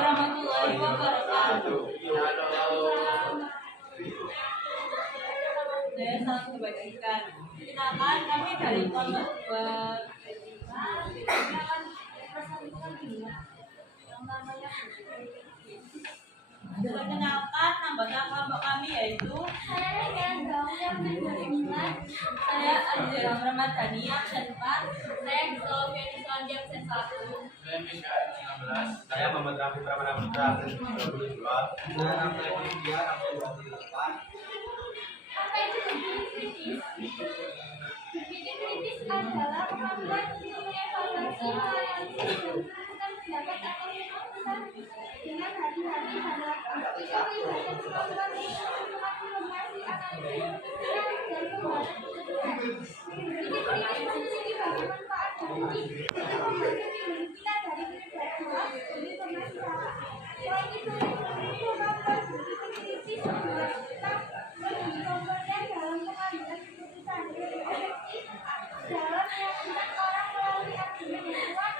warahmatullahi wabarakatuh. Saya salam kebajikan. Kenalkan kami dari Pondok 2. Perkenalkan anggota kelompok kami yaitu Saya Azira Ramadhani absen 4. Saya Gisela Fiani absen 1. Saya Mikael 19. Saya Muhammad Rafi Pramana Putra absen 22. Saya Ramli Olivia absen 28. Apa itu berpikir kritis? Berpikir kritis adalah kemampuan untuk mengevaluasi, menganalisis, dan menentukan pendapat atau keputusan dengan hati-hati dalam melibatkan kemampuan untuk menentukan informasi, analisis, pemikiran, dan pembuatan keputusan. Berpikir kritis memiliki banyak manfaat bagi kita memiliki kita dari ketergantungan dari informasi salah. Selain itu, kemampuan berpikir kritis membuat kita lebih kompeten dalam pengambilan keputusan, lebih efektif dalam meyakinkan orang melalui argumen yang kuat,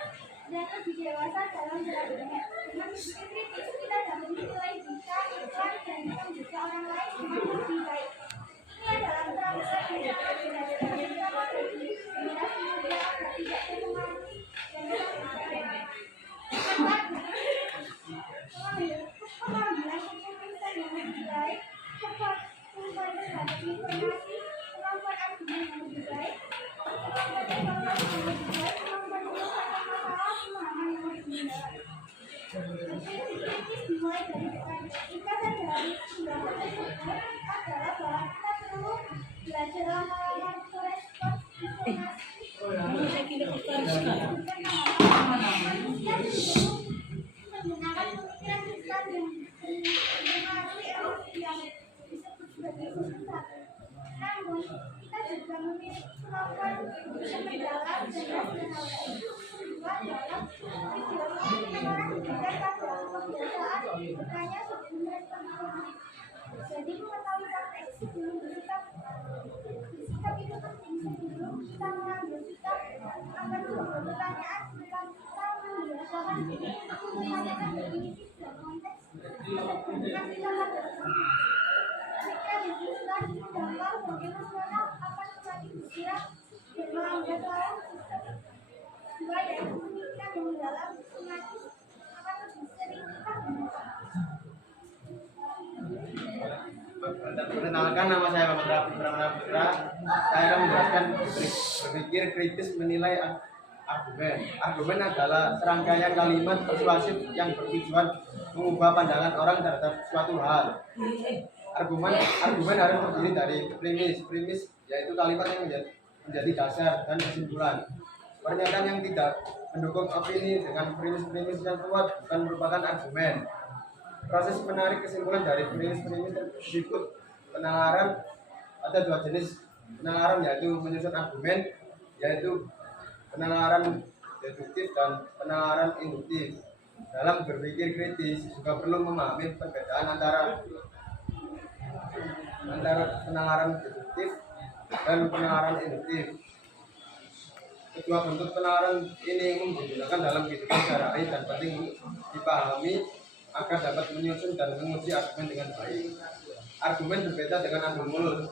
dan lebih dewasa dalam berargumen. Dengan berpikir kritis, kita dapat menilai jika iklan dan bisa menjaga orang lain dengan lebih baik. Ini adalah keterampilan yang sangat berguna terutama bagi generasi muda agar tidak terpengaruhi dan bisa berkarya. Cepat pengambilan keputusan yang lebih baik, cepat kemampuan terhadap informasi, kemampuan argumen yang lebih baik, kemampuan evaluasi yang lebih baik, kemampuan menyelesaikan masalah, pemahaman yang lebih mendalam. Berpikir kritis dimulai dari depan. Ikatan dari pendapat tersebut adalah bahwa kita perlu belajar lama-lama merespons informasi menggunakan pemikiran instan yang mempengaruhi emosi yang disebut sebagai keputusan. Namun, kita juga memiliki kemampuan untuk mendalam dan rasional. Kedua adalah filosofi orang diberikan pada kebiasaan bertanya sebelum merespon informasi. Jadi mengetahui konteks sebelum bersikap itu penting. Sebelum kita mengambil sikap akan sebuah pertanyaan tentang kita membiasakan diri untuk menanyakan definisi dan konteks sebelum kita lakukan. Jika dibutuhkan menggambar bagaimana akan semakin bergerak dan melanggar lawan sistem. Dua yaitu pemikiran yang mendalam otomatis akan lebih sering kita gunakan. Perkenalkan, nama saya Muhammad Rafi Pramana Putra. Saya akan menjelaskan berpikir kritis menilai argumen. Argumen adalah serangkaian kalimat persuasif yang bertujuan mengubah pandangan orang terhadap suatu hal. Argumen harus terdiri dari premis yaitu kalimat yang menjadi dasar dan kesimpulan. Pernyataan yang tidak mendukung opini dengan premis yang kuat bukan merupakan argumen. Proses menarik kesimpulan dari premis tersebut penalaran. Ada dua jenis penalaran yaitu menyusun argumen, yaitu penalaran deduktif dan penalaran induktif. Dalam berpikir kritis juga perlu memahami perbedaan antara penalaran deduktif dan penalaran induktif. Kedua bentuk penalaran ini digunakan dalam kehidupan sehari-hari dan penting dipahami agar dapat menyusun dan menguji argumen dengan baik. Argumen berbeda dengan adu mulut.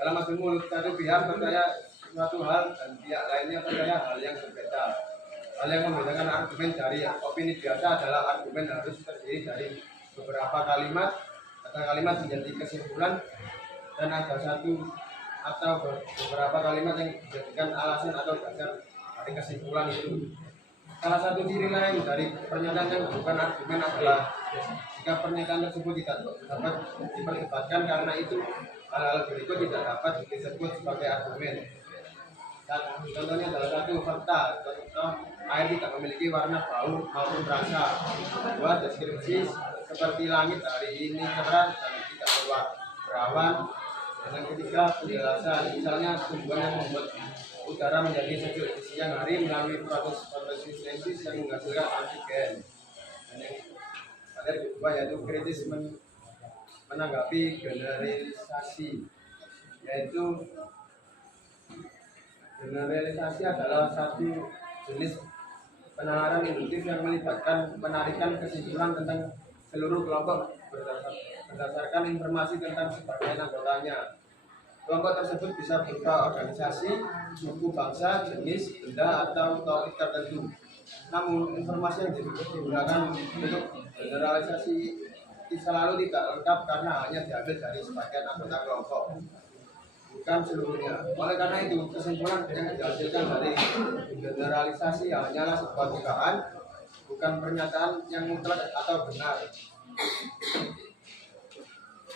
Dalam adu mulut, satu pihak percaya suatu hal dan pihak lainnya percaya hal yang berbeda. Hal yang membedakan argumen dari opini biasa adalah argumen harus terdiri dari beberapa kalimat atau kalimat menjadi kesimpulan, dan ada satu atau beberapa kalimat yang dijadikan alasan atau dasar dari kesimpulan itu. Salah satu ciri lain dari pernyataan yang bukan argumen adalah jika pernyataan tersebut tidak dapat diperdebatkan, karena itu hal-hal berikut tidak dapat disebut sebagai argumen. Dan contohnya adalah satu, fakta. Contoh, air tidak memiliki warna, bau maupun rasa. Dua, deskripsi seperti langit hari ini cerah dan tidak berawan. Dan yang ketiga, penjelasan. Misalnya tumbuhan yang membuat udara menjadi sejuk di siang hari melalui proses fotosintesis yang menghasilkan oksigen. Dan yang kedua yaitu kritis menanggapi generalisasi, yaitu generalisasi adalah satu jenis penalaran induktif yang melibatkan penarikan kesimpulan tentang seluruh kelompok berdasarkan informasi tentang sebagian anggotanya. Kelompok tersebut bisa berupa organisasi, suku, bangsa, jenis, benda, atau topik tertentu. Namun, informasi yang digunakan untuk generalisasi selalu tidak lengkap karena hanya diambil dari sebagian anggota kelompok, bukan seluruhnya. Oleh karena itu, kesimpulan yang dihasilkan dari generalisasi hanyalah sebuah dugaan, bukan pernyataan yang mutlak atau benar.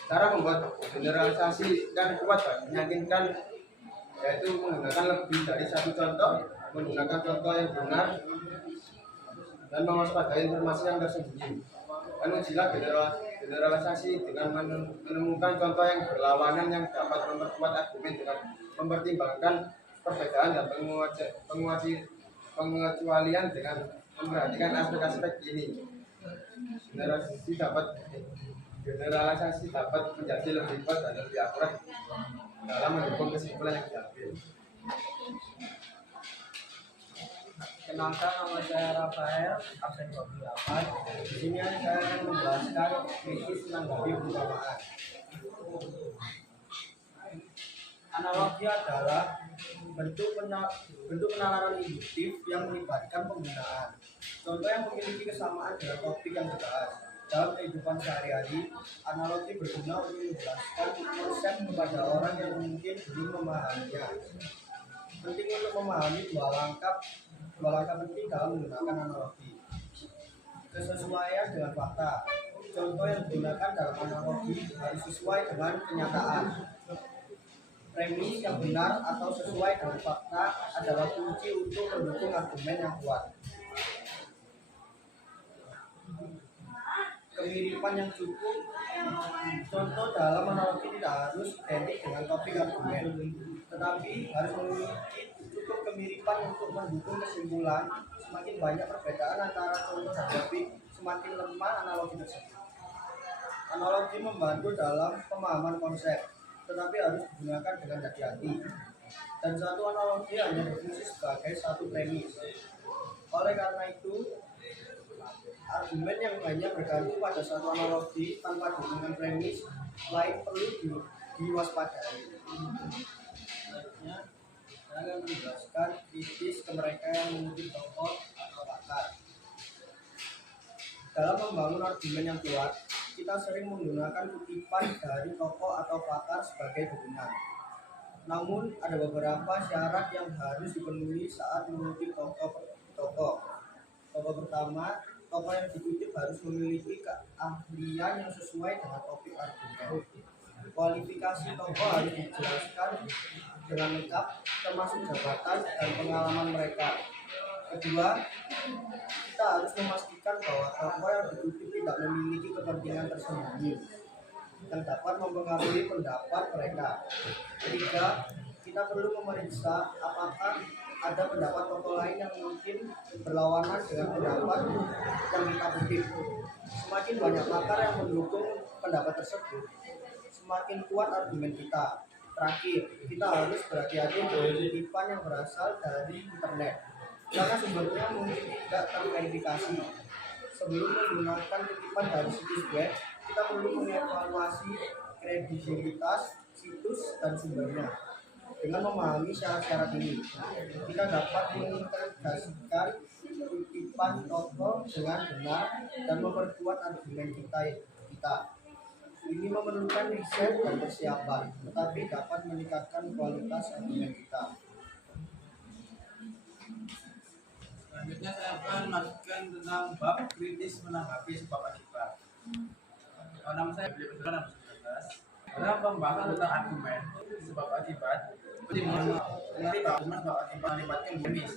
Cara membuat generalisasi yang kuat dan meyakinkan yaitu menggunakan lebih dari satu contoh, menggunakan contoh yang benar, dan mewaspadai informasi yang tersembunyi. Ujilah generalisasi dengan menemukan contoh yang berlawanan yang dapat memperkuat argumen dengan mempertimbangkan perbedaan dan pengecualian dengan memperhatikan aspek-aspek ini. Generalisasi dapat menjadi lebih kuat dan lebih akurat dalam mendukung kesimpulan yang diambil. Kenalkan, nama saya Rafael, absen 28. Di sini saya akan menjelaskan kritis menanggapi perumpamaan. Analogi adalah bentuk penalaran induktif yang melibatkan penggunaan. Contoh yang memiliki kesamaan dengan topik yang dibahas. Dalam kehidupan sehari-hari, analogi berguna untuk menjelaskan konsep kepada orang yang mungkin belum memahaminya. Penting untuk memahami dua langkah penting dalam menggunakan analogi. Kesesuaian dengan fakta. Contoh yang digunakan dalam analogi harus sesuai dengan kenyataan. Premis yang benar atau sesuai dengan fakta adalah kunci untuk mendukung argumen yang kuat. Kemiripan yang cukup. Contoh dalam analogi tidak harus identik dengan topik argumen, tetapi harus memiliki cukup kemiripan untuk mendukung kesimpulan. Semakin banyak perbedaan antara contoh dan topik, semakin lemah analogi tersebut. Analogi membantu dalam pemahaman konsep, tetapi harus digunakan dengan hati-hati. Dan satu analogi hanya berfungsi sebagai satu premis. Oleh karena itu, argumen yang hanya bergantung pada satu analogi tanpa dukungan premis lain perlu diwaspadai. Selanjutnya, saya akan menjelaskan kritis ke mereka yang mengutip tokoh atau pakar. Dalam membangun argumen yang kuat, kita sering menggunakan kutipan dari tokoh atau pakar sebagai dukungan. Namun, ada beberapa syarat yang harus dipenuhi saat mengutip tokoh. Tokoh pertama, tokoh yang dikutip harus memiliki keahlian yang sesuai dengan topik argumen. Kualifikasi tokoh harus dijelaskan dengan lengkap, termasuk jabatan dan pengalaman mereka. Kedua, kita harus memastikan bahwa tokoh yang dikutip tidak memiliki kepentingan tersembunyi yang dapat mempengaruhi pendapat mereka. Ketiga, kita perlu memeriksa apakah ada pendapat tokoh lain yang mungkin berlawanan dengan pendapat yang kita kutip. Semakin banyak pakar yang mendukung pendapat tersebut, semakin kuat argumen kita. Terakhir, kita harus berhati-hati dengan kutipan yang berasal dari internet, karena sumbernya mungkin tidak terverifikasi. Sebelum menggunakan kutipan dari situs web, kita perlu mengevaluasi kredibilitas situs dan sumbernya. Dengan memahami syarat-syarat ini, kita dapat mengintegrasikan kutipan tokoh dengan benar dan memperkuat argumen kita. Ini memerlukan riset dan persiapan, tetapi dapat meningkatkan kualitas argumen kita. Selanjutnya saya akan melanjutkan tentang bab kritis menanggapi sebab akibat. Nama saya Beli Betulan 2019. Dalam pembahasan tentang argumen sebab akibat, jadi mengenai argumen sebab akibat melibatkan premis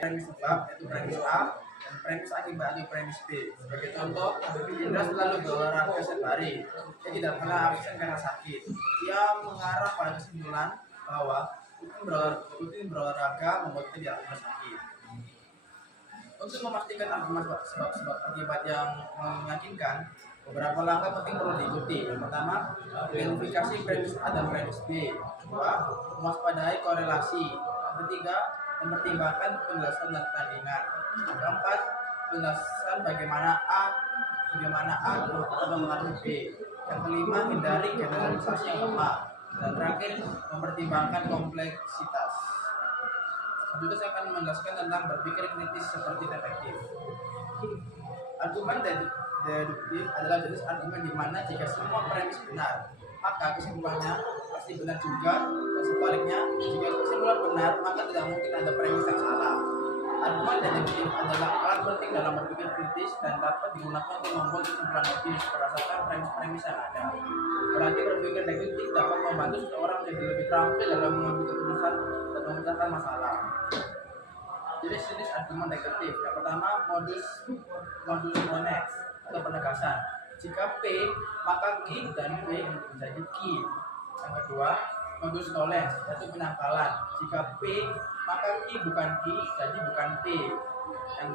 sebab yaitu premis A dan premis akibat atau premis B. Sebagai contoh, Indra selalu berolahraga setiap hari. Dia tidak pernah absen karena sakit. Ia mengarah pada kesimpulan bahwa rutin berolahraga membuat dia tidak pernah sakit. Untuk memastikan argumen sebab akibat yang meyakinkan, beberapa langkah penting perlu diikuti. Yang pertama, identifikasi premis A dan premis B. Kedua, mewaspadai korelasi. Yang ketiga, mempertimbangkan penjelasan dan tandingan. Yang keempat, penjelasan bagaimana A dapat mempengaruhi B. Yang kelima, hindari generalisasi yang lemah. Dan terakhir, mempertimbangkan kompleksitas. Selanjutnya saya akan menjelaskan tentang berpikir kritis seperti detektif. Argumen deduktif adalah jenis argumen di mana jika semua premis benar, maka kesimpulannya pasti benar juga, dan sebaliknya, jika kesimpulan benar, maka tidak mungkin ada premis yang salah. Argumen deduktif adalah alat penting dalam berpikir kritis dan dapat digunakan untuk membuat kesimpulan logis berdasarkan premis-premis yang ada. Berarti berpikir deduktif dapat membantu seseorang menjadi lebih terampil dalam mengambil keputusan dan memecahkan masalah. Jenis argumen deduktif. Yang pertama, modus ponens atau penegasan. Jika P, maka Q dan P menjadi Q. Yang kedua, modus nolens yaitu penangkalan. Jika P, maka Q bukan Q, jadi bukan P.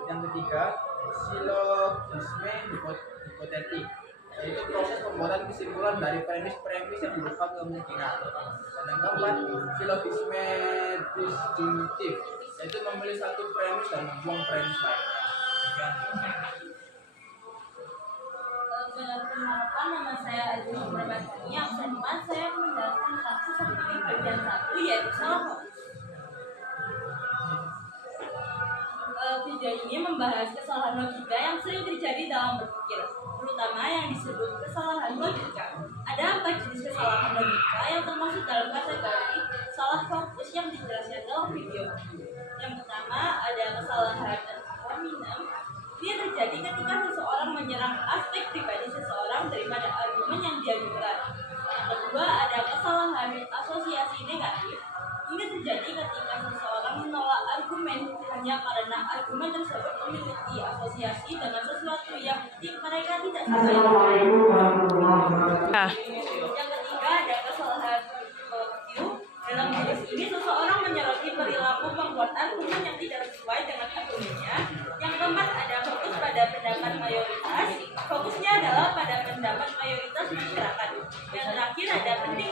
Yang ketiga, silogisme hipotetik, yaitu proses pembuatan kesimpulan dari premis-premis yang berupa kemungkinan. Dan yang keempat, silogisme disjuntif, yaitu memilih satu premis dan membuang premis lainnya. Perkenalkan, nama saya Adi Perbatani. Absen 4, saya menjelaskan kasus seperti bagian 1, yaitu salah fokus. Video ini membahas kesalahan logika yang sering terjadi dalam berpikir, terutama yang disebut kesalahan logika. Ada 4 jenis kesalahan logika yang termasuk dalam kategori salah fokus yang dijelaskan dalam video. Yang pertama ada kesalahan ad hominem. Dia terjadi ketika seseorang menyerang aspek pribadi seseorang daripada argumen yang diajukan. Yang kedua ada kesalahan asosiasi negatif. Ini terjadi ketika seseorang menolak argumen hanya karena argumen tersebut memiliki asosiasi dengan sesuatu yang mereka tidak sukai. Yang ketiga ada kesalahan cue. Dalam jenis ini seseorang menyoroti perilaku membuat argumen yang tidak sesuai dengan argumennya. Yang keempat ada fokus pada pendapat mayoritas. Fokusnya adalah pada pendapat mayoritas masyarakat. Yang terakhir ada penting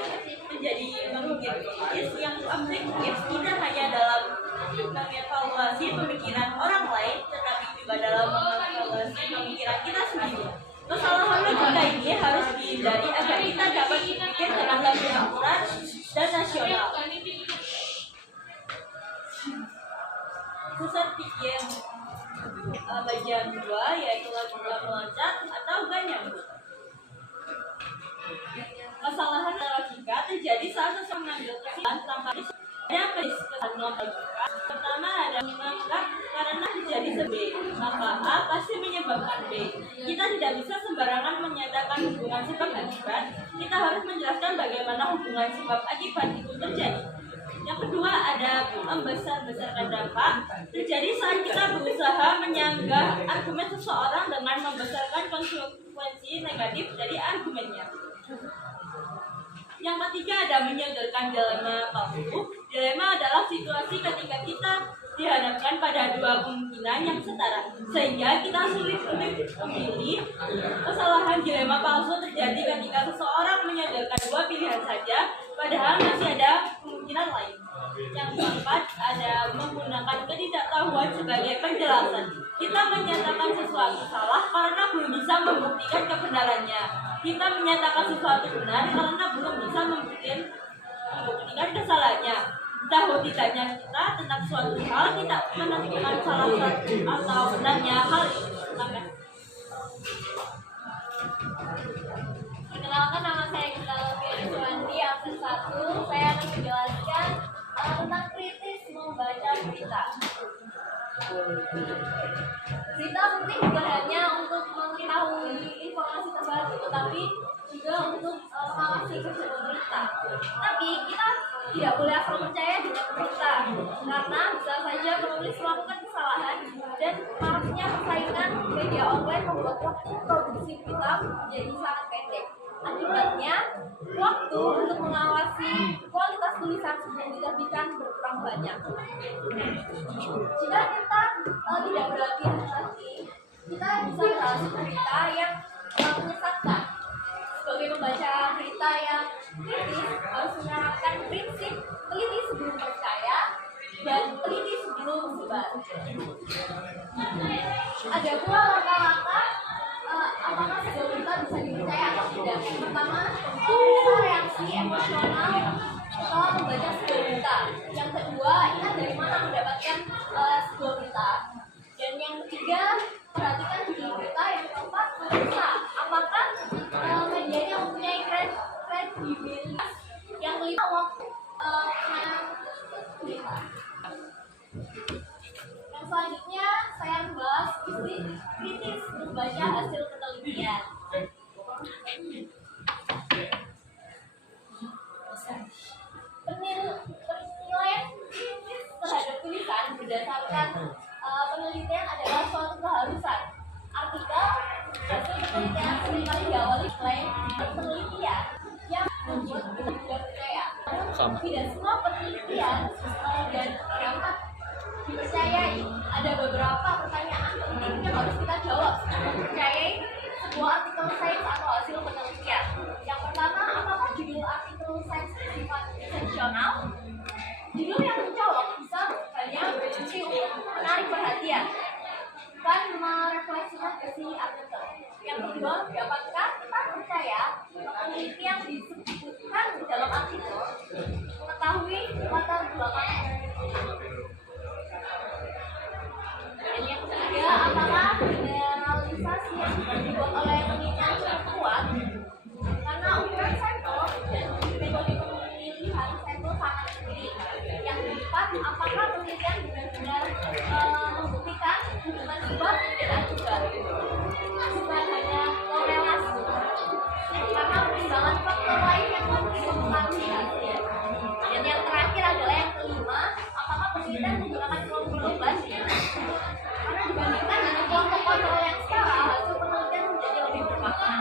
menjadi pemikir kritis yang objektif, tidak hanya dalam mengevaluasi pemikiran orang lain, tetapi juga dalam mengevaluasi pemikiran kita sendiri. Kesalahan logika ini harus dihindari agar kita dapat berpikir dengan lebih akurat dan nasional. Pusat pikir bagian 2 yaitu logika meloncat atau ganyang. Kesalahan logika terjadi saat seseorang mengambil kesimpulan tanpa ada kesalahan logika. Pertama ada menganggap karena terjadi B, maka A pasti menyebabkan B. Kita tidak bisa sembarangan menyatakan hubungan sebab akibat. Kita harus menjelaskan bagaimana hubungan sebab akibat itu terjadi. Yang kedua ada membesar-besarkan dampak. Terjadi saat kita berusaha menyanggah argumen seseorang dengan membesarkan konsekuensi negatif dari argumennya. Yang ketiga ada menyodorkan dilema palsu. Dilema adalah situasi ketika kita dihadapkan pada dua kemungkinan yang setara, sehingga kita sulit untuk memilih. Kesalahan dilema palsu terjadi ketika seseorang menyodorkan dua pilihan saja, padahal masih ada kemungkinan lain. Yang keempat ada menggunakan ketidaktahuan sebagai penjelasan. Kita menyatakan sesuatu salah karena belum bisa membuktikan kebenarannya. Kita menyatakan sesuatu benar karena belum bisa membuktikan kesalahannya. Tahu tidaknya kita tentang suatu hal tidak menentukan salah satu atau benarnya hal itu. Perkenalkan, nama saya Gita Suwandi, absen 1. Saya akan menjelaskan tentang kritis membaca berita. Berita penting bukan hanya untuk mengetahui informasi terbaru, tetapi juga untuk mengawasi kerja pemerintah. Tapi kita tidak boleh asal percaya dengan berita, karena bisa saja penulis melakukan kesalahan dan marahnya persaingan media online membuat waktu produksi berita menjadi sangat pendek. Akibatnya, waktu untuk mengawasi kualitas tulisan sebelum diterbitkan berkurang banyak. Jika kita tidak berhati-hati, kita bisa berhasil berita yang menyesatkan. Sebagai pembaca berita yang kritis, harus menerapkan prinsip teliti sebelum percaya dan teliti sebelum sebar. Ada pula langkah-langkah apakah sebuah berita bisa dipercaya atau tidak. Yang pertama, periksa reaksi emosional setelah membaca sebuah berita. Yang kedua, ingat dari mana mendapatkan sebuah berita. Dan yang ketiga, perhatikan judul berita. Yang keempat, periksa apakah medianya mempunyai kredibilitas. Yang kelima, waktu berita. Yang selanjutnya saya membahas kritis membaca hasil penelitian. Penilaian kritis terhadap tulisan berdasarkan penelitian adalah suatu keharusan. Artikel hasil penelitian seringkali diawali klaim penelitian yang membuat kita tidak percaya. Namun tidak semua penelitian dan dapat dipercayai. Ada beberapa pertanyaan penting yang harus kita jawab sebelum mempercayai sebuah artikel sains atau hasil penelitian. Yang pertama, apakah judul artikel sains bersifat sensasional? Judul yang mencolok bisa hanya berfungsi untuk menarik perhatian, bukan merefleksikan isi artikel. Yang kedua, dapatkah kita percaya peneliti yang disebutkan di dalam artikel mengetahui latar belakang? Dan yang ketiga, apakah generalisasi yang dibuat oleh penelitian cukup kuat? Karena ukuran sampel dan metode pemilihan sampel sangat tinggi. Yang keempat, apakah penelitian benar-benar membuktikan hubungan sebab dan akibat, bukan hanya korelasi, karena pertimbangan faktor lain yang mungkin mempengaruhi hasil. Dan yang terakhir adalah yang kelima, apakah penelitian menggunakan kelompok banding? Karena dibandingkan dengan kelompok kontrol yang setara, hasil penelitian menjadi lebih bermakna.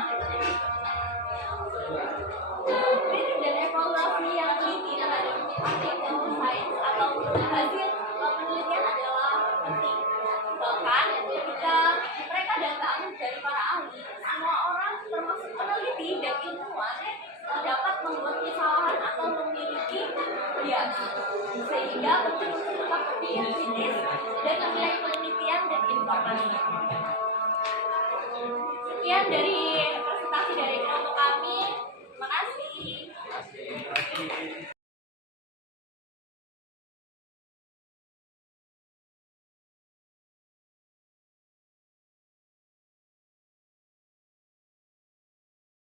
Kritik dan evaluasi yang teliti terhadap artikel sains atau hasil penelitian adalah penting. Bahkan ketika mereka datang dari para ahli, semua orang termasuk peneliti dan ilmuwan dapat membuat kesalahan atau memiliki bias. Sehingga penting untuk tetap berpikir kritis dan menilai penelitian dan informasi. Sekian dari presentasi dari kelompok kami. Terima kasih.